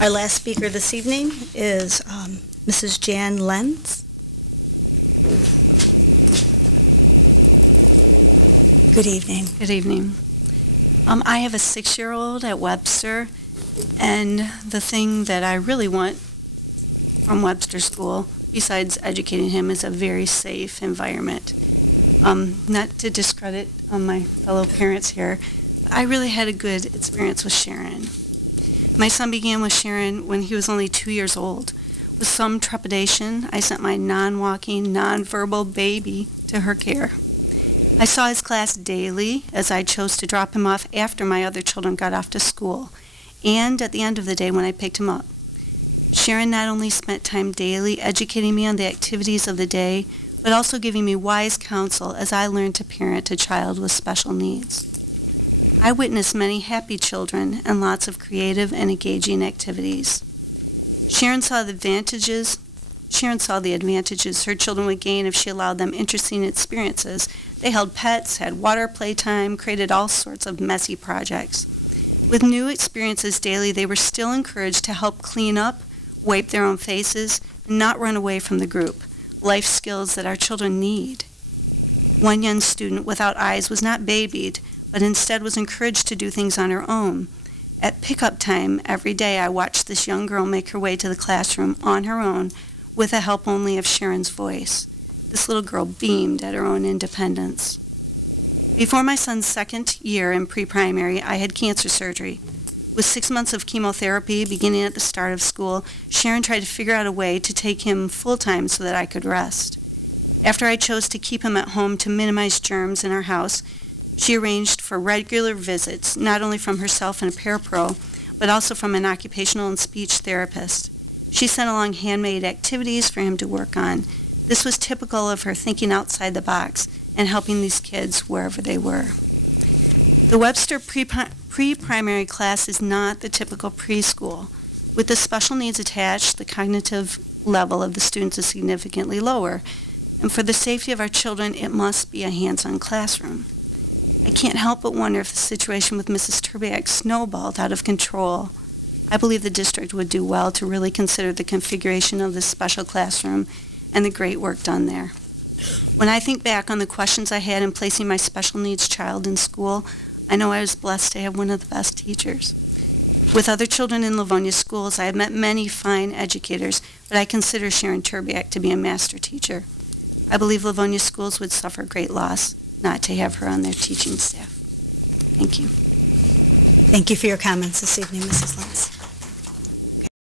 Our last speaker this evening is Mrs. Jan Lenz. Good evening. Good evening. I have a 6-year-old at Webster, and the thing that I really want from Webster School, besides educating him, is a very safe environment. Not to discredit my fellow parents here, I really had a good experience with Sharon. My son began with Sharon when he was only 2 years old. With some trepidation, I sent my non-walking, non-verbal baby to her care. I saw his class daily as I chose to drop him off after my other children got off to school, and at the end of the day when I picked him up. Sharon not only spent time daily educating me on the activities of the day, but also giving me wise counsel as I learned to parent a child with special needs. I witnessed many happy children and lots of creative and engaging activities. Sharon saw the advantages her children would gain if she allowed them interesting experiences. They held pets, had water playtime, created all sorts of messy projects. With new experiences daily, they were still encouraged to help clean up, wipe their own faces, and not run away from the group, life skills that our children need. One young student without eyes was not babied, but instead was encouraged to do things on her own. At pickup time every day, I watched this young girl make her way to the classroom on her own with the help only of Sharon's voice. This little girl beamed at her own independence. Before my son's second year in pre-primary, I had cancer surgery. With 6 months of chemotherapy beginning at the start of school, Sharon tried to figure out a way to take him full-time so that I could rest. After I chose to keep him at home to minimize germs in our house, she arranged for regular visits, not only from herself and a parapro, but also from an occupational and speech therapist. She sent along handmade activities for him to work on. This was typical of her thinking outside the box and helping these kids wherever they were. The Webster pre-primary class is not the typical preschool. With the special needs attached, the cognitive level of the students is significantly lower. And for the safety of our children, it must be a hands-on classroom. I can't help but wonder if the situation with Mrs. Turbiak snowballed out of control. I believe the district would do well to really consider the configuration of this special classroom and the great work done there. When I think back on the questions I had in placing my special needs child in school, I know I was blessed to have one of the best teachers. With other children in Livonia schools, I have met many fine educators, but I consider Sharon Turbiak to be a master teacher. I believe Livonia schools would suffer great loss not to have her on their teaching staff. Thank you. Thank you for your comments this evening, Mrs. Lenz.